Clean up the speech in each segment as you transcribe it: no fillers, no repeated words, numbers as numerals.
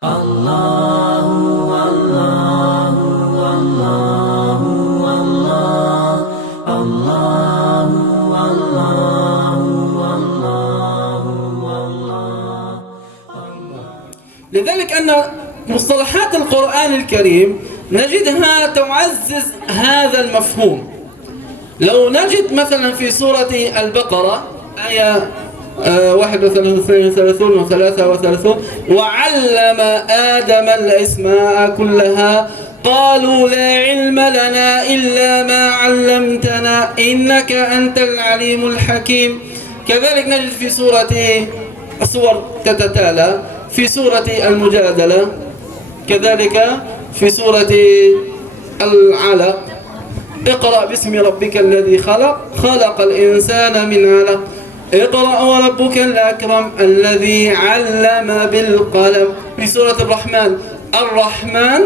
Allahu Allahu Allahu Allah Allahu Allahu Allahu Allah. لذلك أن مصطلحات القرآن الكريم نجدها تعزز هذا المفهوم. لو نجد مثلا في سورة البقرة آية 31 32 و33 وعلم آدم الأسماء كلها قالوا لا علم لنا إلا ما علمتنا إنك أنت العليم الحكيم. كذلك نجد في سورة السور تتتالى في سورة المجادلة، كذلك في سورة العلق اقرأ باسم ربك الذي خلق خلق الإنسان من علق اقرأ وربك الأكرم الذي علم بالقلم. في سورة الرحمن الرحمن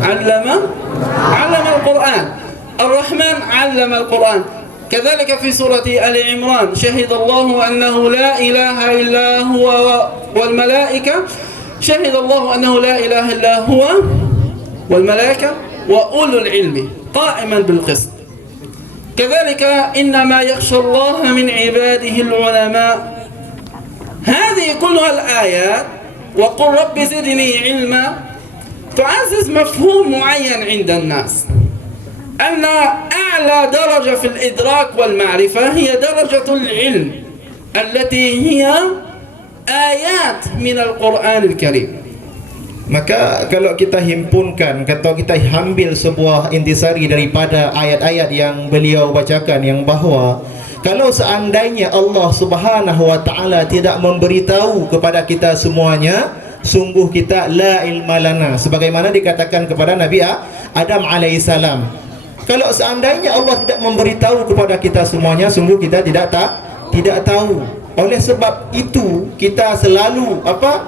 علم القرآن، الرحمن علم القرآن. كذلك في سورة آل عمران شهد الله أنه لا إله إلا هو والملائكة شهد الله أنه لا إله إلا هو والملائكة وأولو العلم قائما بالقسط. كذلك إنما يخشى الله من عباده العلماء. هذه كلها الآيات وقل رب زدني علما تعزز مفهوم معين عند الناس، أن أعلى درجة في الإدراك والمعرفة هي درجة العلم التي هي آيات من القرآن الكريم. Maka kalau kita himpunkan, atau kita ambil sebuah intisari daripada ayat-ayat yang beliau bacakan, yang bahawa kalau seandainya Allah Subhanahu wa taala tidak memberitahu kepada kita semuanya, sungguh kita la ilma lana, sebagaimana dikatakan kepada Nabi Adam alaihissalam. Kalau seandainya Allah tidak memberitahu kepada kita semuanya, sungguh kita tidak tahu. Oleh sebab itu kita selalu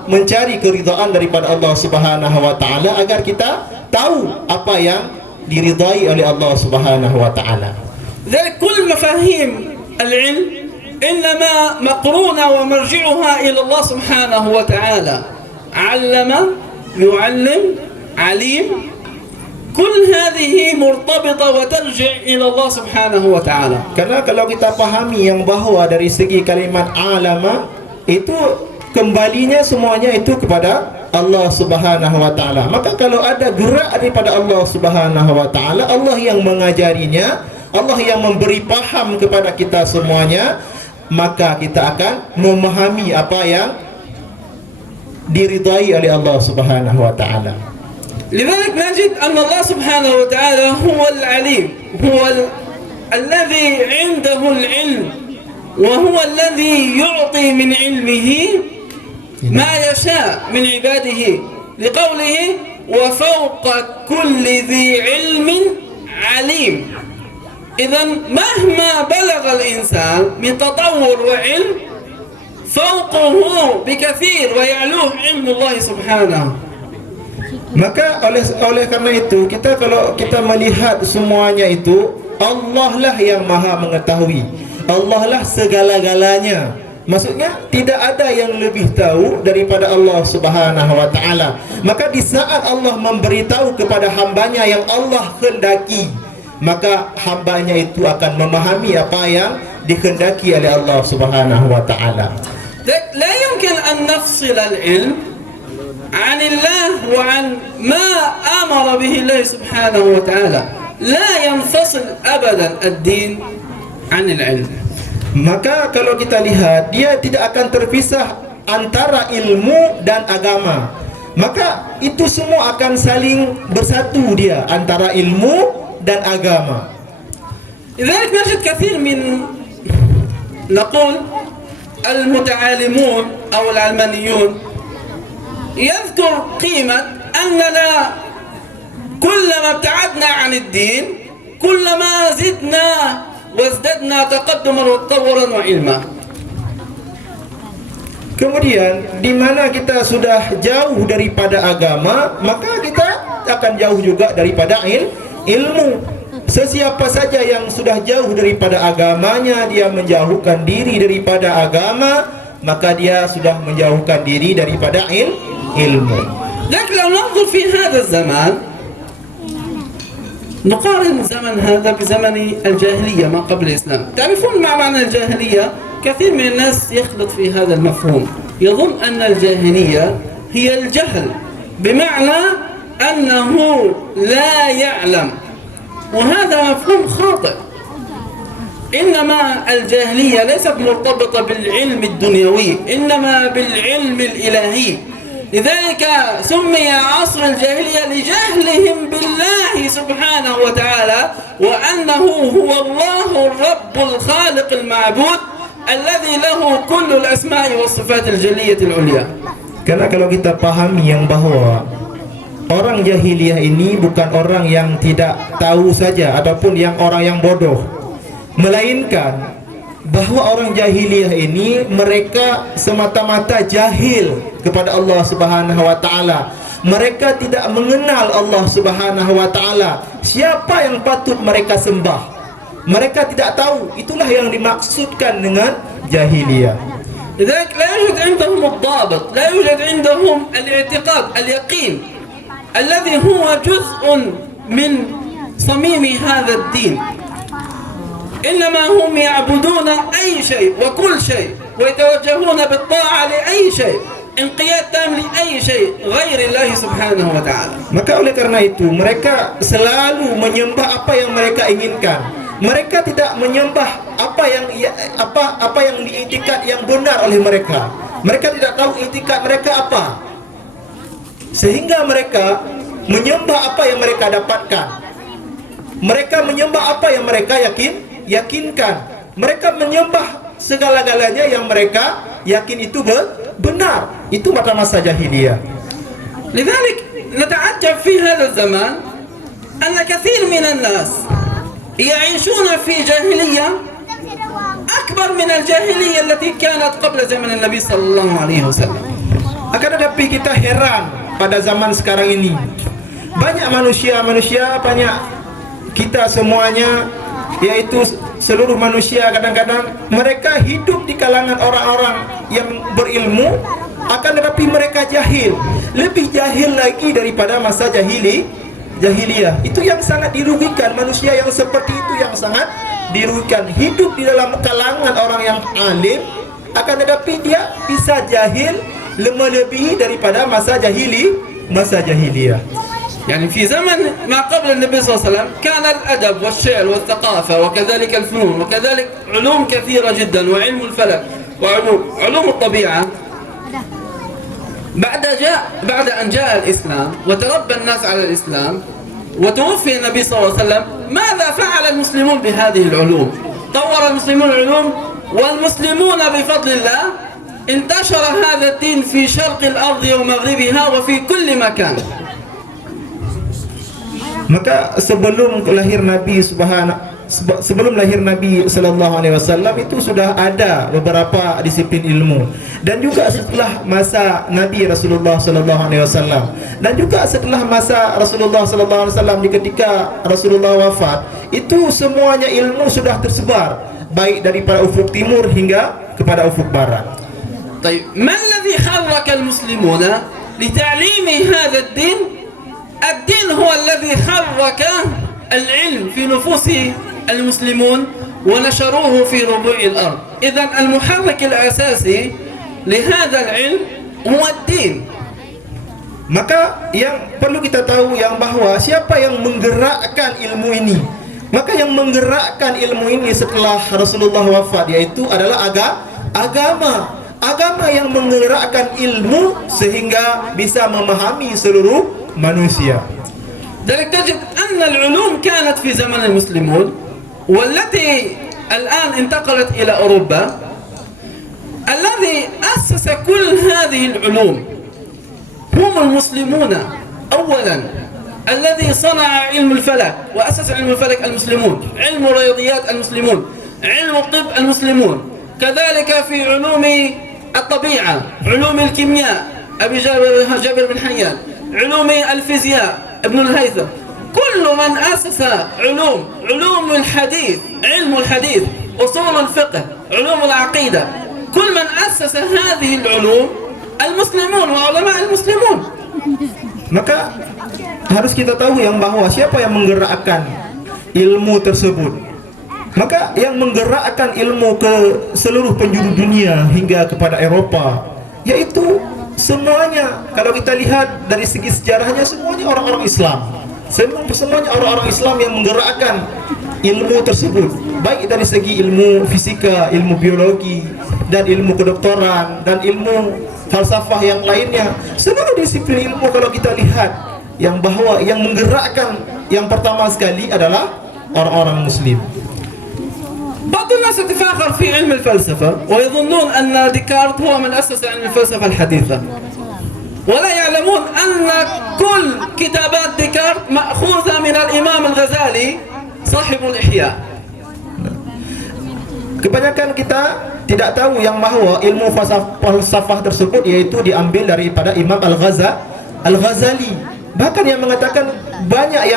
mencari keridhaan daripada Allah Subhanahu wa taala agar kita tahu apa yang diridai oleh Allah Subhanahu wa taala. ذلك كل مفاهيم العلم إنما مقرونة ومرجعها إلى الله سبحانه وتعالى. علم يعلم عليم كل هذه مرتبطة وترجع إلى الله سبحانه وتعالى. Karena kalau kita pahami yang bahawa dari segi kalimat alama itu kembalinya semuanya itu kepada Allah Subhanahu wa taala. Maka kalau ada gerak daripada Allah Subhanahu wa taala, Allah yang mengajarinya, Allah yang memberi paham kepada kita semuanya, maka kita akan memahami apa yang diridai oleh Allah Subhanahu wa taala. لذلك نجد أن الله سبحانه وتعالى هو العليم، هو الذي عنده العلم، وهو الذي يعطي من علمه ما يشاء من عباده، لقوله وفوق كل ذي علم عليم. إذن مهما بلغ الإنسان من تطور وعلم فوقه بكثير ويعلوه علم الله سبحانه. Maka oleh karena itu kalau kita melihat semuanya itu, Allah lah yang maha mengetahui, Allah lah segala-galanya. Maksudnya tidak ada yang lebih tahu daripada Allah Subhanahu wa taala. Maka di saat Allah memberitahu kepada hambanya yang Allah kehendaki, maka hambanya itu akan memahami apa yang dikehendaki oleh Allah Subhanahu wa taala. لا يمكن أن نفصل العلم عن الله وعن ما أمر به الله سبحانه وتعالى. لا ينفصل أبدا الدين عن العلم. Maka kalau kita lihat, dia tidak akan terpisah antara ilmu dan agama. Maka itu semua akan saling bersatu dia antara ilmu dan agama. لذلك نجد كثير من نقول المتعالمون أو العلمانيون يذكر قيمة أننا كلما ابتعدنا عن الدين كلما زدنا وازددنا تقدما وتطورا وعلما. Kemudian di mana kita sudah jauh daripada agama, maka kita akan jauh juga daripada ilmu. Sesiapa saja yang sudah jauh daripada agamanya, dia menjauhkan diri daripada agama, maka dia sudah menjauhkan diri daripada ilmu. لكن لو ننظر في هذا الزمان نقارن زمن هذا بزمن الجاهلية ما قبل الإسلام. تعرفون ما معنى الجاهلية؟ كثير من الناس يخلط في هذا المفهوم، يظن أن الجاهلية هي الجهل، بمعنى أنه لا يعلم، وهذا مفهوم خاطئ. إنما الجاهلية ليست مرتبطة بالعلم الدنيوي، إنما بالعلم الإلهي. لذلك سمي عصر الجاهلية لجهلهم بالله سبحانه وتعالى، وأنه هو الله الرب الخالق المعبود الذي له كل الأسماء والصفات الجلية العليا. Karena kalau kita pahami yang bahwa orang jahiliyah ini bukan orang yang tidak tahu saja ataupun yang orang yang bodoh, melainkan bahwa orang jahiliyah ini mereka semata-mata jahil kepada Allah Subhanahu wa taala. Mereka tidak mengenal Allah Subhanahu wa taala, siapa yang patut mereka sembah. Mereka tidak tahu, itulah yang dimaksudkan dengan jahiliyah. لذلك لا يوجد عندهم الضابط، لا يوجد عندهم الاعتقاد اليقين الذي هو جزء من صميم هذا الدين، إنما هم يعبدون أي شيء وكل شيء، ويتوجهون بالطاعة لأي شيء، انقياد تام لأي شيء غير الله سبحانه وتعالى. Maka oleh karena itu mereka selalu menyembah apa yang mereka inginkan. Mereka tidak menyembah apa yang diiktikad yang benar oleh mereka. Mereka tidak tahu iktikad mereka apa, sehingga mereka menyembah apa yang mereka dapatkan. Mereka menyembah apa yang mereka yakinkan. Mereka menyembah segala-galanya yang mereka yakin itu benar. Itu masa jahiliyah. لذلك نتعجب في هذا الزمان أن كثير من الناس يعيشون في جاهلية أكبر من الجاهلية التي كانت قبل زمن النبي صلى الله عليه وسلم. Akan tetapi kita heran pada zaman sekarang ini, banyak manusia, banyak kita semuanya, yaitu seluruh manusia, kadang-kadang mereka hidup di kalangan orang-orang yang berilmu, akan tetapi mereka jahil, lebih jahil lagi daripada masa jahiliyah. Itu yang sangat dirugikan. Manusia yang seperti itu yang sangat dirugikan, hidup di dalam kalangan orang yang alim, akan tetapi dia bisa jahil melebihi daripada masa jahiliyah. يعني في زمن ما قبل النبي صلى الله عليه وسلم كان الأدب والشعر والثقافة وكذلك الفنون وكذلك علوم كثيرة جدا وعلم الفلك وعلوم الطبيعة. بعد أن جاء الإسلام وتربى الناس على الإسلام وتوفي النبي صلى الله عليه وسلم، ماذا فعل المسلمون بهذه العلوم؟ طور المسلمون العلوم، والمسلمون بفضل الله انتشر هذا الدين في شرق الأرض ومغربها وفي كل مكان. Maka sebelum lahir Nabi sallallahu alaihi wasallam itu sudah ada beberapa disiplin ilmu, dan juga setelah masa Nabi Rasulullah sallallahu alaihi wasallam, dan juga setelah masa Rasulullah sallallahu alaihi wasallam, ketika Rasulullah wafat, itu semuanya ilmu sudah tersebar baik daripada ufuk timur hingga kepada ufuk barat. طيب ما الذي حرك المسلمون لتعليم هذا الدين؟ الدين هو الذي حرك العلم في نفوس المسلمون ونشروه في ربوع الأرض. إذن المحرك الأساسي لهذا العلم هو الدين. Maka yang perlu kita tahu yang bahwa siapa yang menggerakkan ilmu ini, maka yang menggerakkan ilmu ini setelah Rasulullah wafat, yaitu adalah agama yang menggerakkan ilmu sehingga bisa memahami seluruh manusia. ذلك تجد أن العلوم كانت في زمن المسلمون، والتي الآن انتقلت إلى أوروبا. الذي أسس كل هذه العلوم هم المسلمون أولا. الذي صنع علم الفلك وأسس علم الفلك المسلمون، علم الرياضيات المسلمون، علم الطب المسلمون، كذلك في علوم الطبيعة، علوم الكيمياء أبي جابر بن حيان، علوم الفيزياء ابن الهيثم. كل من أسس علوم الحديث، علم الحديث، أصول الفقه، علوم العقيدة، كل من أسس هذه العلوم المسلمون وعلماء المسلمون. Maka harus kita tahu yang bahwa siapa yang menggerakkan ilmu tersebut. Maka yang menggerakkan ilmu ke seluruh penjuru dunia hingga kepada Eroppa, yaitu semuanya, kalau kita lihat dari segi sejarahnya, semuanya orang-orang Islam. Semuanya orang-orang Islam yang menggerakkan ilmu tersebut, baik dari segi ilmu fisika, ilmu biologi, dan ilmu kedokteran, dan ilmu falsafah yang lainnya. Seluruh disiplin ilmu kalau kita lihat, yang bahwa yang menggerakkan yang pertama sekali adalah orang-orang Muslim. بعض الناس يتفاخر في علم الفلسفة ويظنون أن ديكارت هو من أسس علم الفلسفة الحديثة، ولا يعلمون أن كل كتابات ديكارت مأخوذة من الإمام الغزالي صاحب الإحياء. Kebanyakan kita tidak tahu yang bahwa ilmu falsafah tersebut yaitu diambil daripada Imam Al-Ghazali. Bahkan yang mengatakan banyak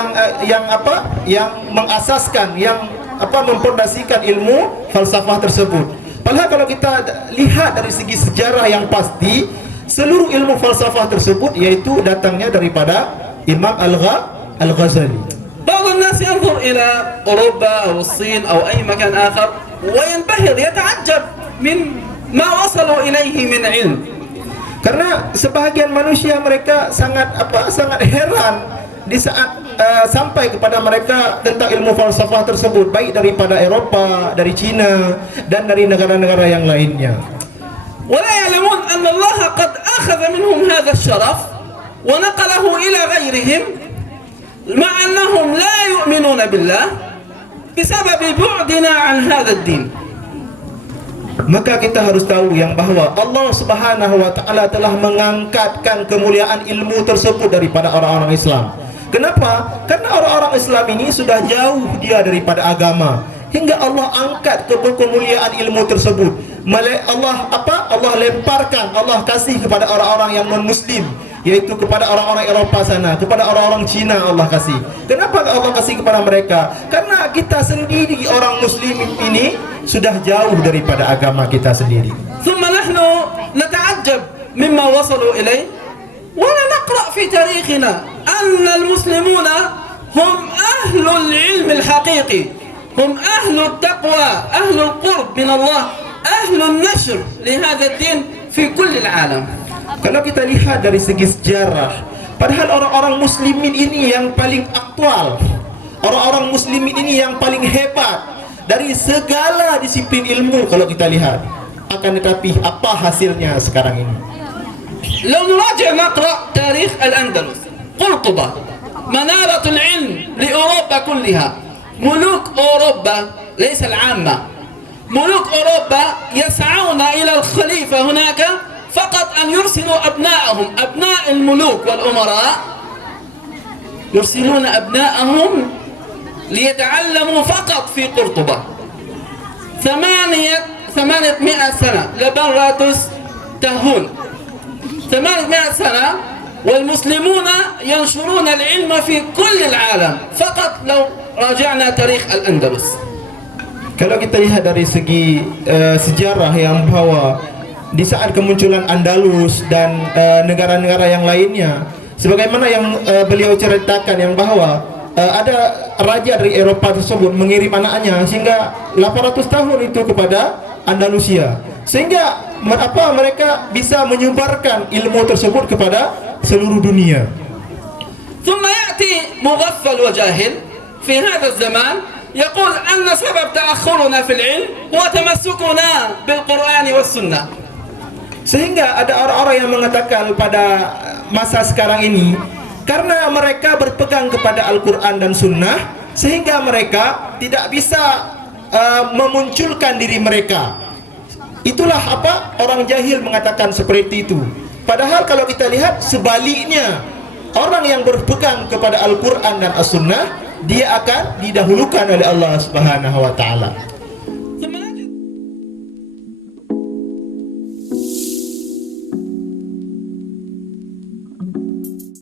yang mengasaskan, yang mempondasikan ilmu falsafah tersebut. Padahal kalau kita lihat dari segi sejarah yang pasti, seluruh ilmu falsafah tersebut yaitu datangnya daripada Imam Al-Ghazali. بعض الناس ينظر إلى أوروبا أو الصين أو أي مكان آخر وينبهر يتعجب من ما وصلوا إليه من علم. Karena sebahagian manusia mereka sangat heran di saat sampai kepada mereka tentang ilmu falsafah tersebut, baik daripada Eropa, dari Cina, dan dari negara-negara yang lainnya. ولا يعلمون أن الله قد أخذ منهم هذا الشرف ونقله إلى غيرهم مع أنهم لا يؤمنون بالله بسبب بعدنا عن هذا الدين. Maka kita harus tahu yang bahwa Allah Subhanahu wa taala telah mengangkatkan kemuliaan ilmu tersebut daripada orang-orang Islam. Kenapa? Karena orang-orang Islam ini sudah jauh dia daripada agama, hingga Allah angkat kemuliaan ilmu tersebut. Allah lemparkan, Allah kasih kepada orang-orang yang non-muslim, yaitu kepada orang-orang Eropa sana, kepada orang-orang Cina Allah kasih. Kenapa Allah kasih kepada mereka? Karena kita sendiri orang muslim ini sudah jauh daripada agama kita sendiri. ثم نحن نتعجب مما وصلوا إليه ولا نقرأ في تاريخنا أن المسلمون هم أهل العلم الحقيقي، هم أهل التقوى، أهل القرب من الله، أهل النشر لهذا الدين في كل العالم. Kalau kita lihat dari segi sejarah, padahal orang-orang muslimin ini yang paling aktual, orang-orang muslimin ini yang paling hebat dari segala disiplin ilmu kalau kita lihat. Akan tetapi apa hasilnya sekarang ini? لو نراجع نقرأ تاريخ الأندلس، قرطبة منارة العلم لأوروبا كلها. ملوك أوروبا ليس العامة، ملوك أوروبا يسعون إلى الخليفة هناك فقط أن يرسلوا أبنائهم، أبناء الملوك والأمراء يرسلون أبنائهم ليتعلموا فقط في قرطبة. 800 سنة لبراتوس تهون، 800 سنة والمسلمون ينشرون العلم في كل العالم. فقط لو راجعنا تاريخ الأندلس. Kalau kita lihat dari segi sejarah yang bahwa di saat kemunculan Andalus dan negara-negara yang lainnya, sebagaimana yang beliau ceritakan yang bahwa ada raja dari Eropa tersebut mengirim anaknya sehingga 800 tahun itu kepada Andalusia, sehingga mereka bisa menyebarkan ilmu tersebut kepada seluruh dunia. ثم يأتي مغفل وجاهل في هذا الزمان يقول أن سبب تأخرنا في العلم هو تمسكنا بالقرآن والسنة. Sehingga ada orang-orang yang mengatakan pada masa sekarang ini, karena mereka berpegang kepada Al-Quran dan Sunnah, sehingga mereka tidak bisa memunculkan diri mereka. Itulah orang jahil mengatakan seperti itu. Padahal kalau kita lihat sebaliknya, orang yang berpegang kepada Al-Quran dan As-Sunnah, dia akan didahulukan oleh Allah Subhanahu wa taala.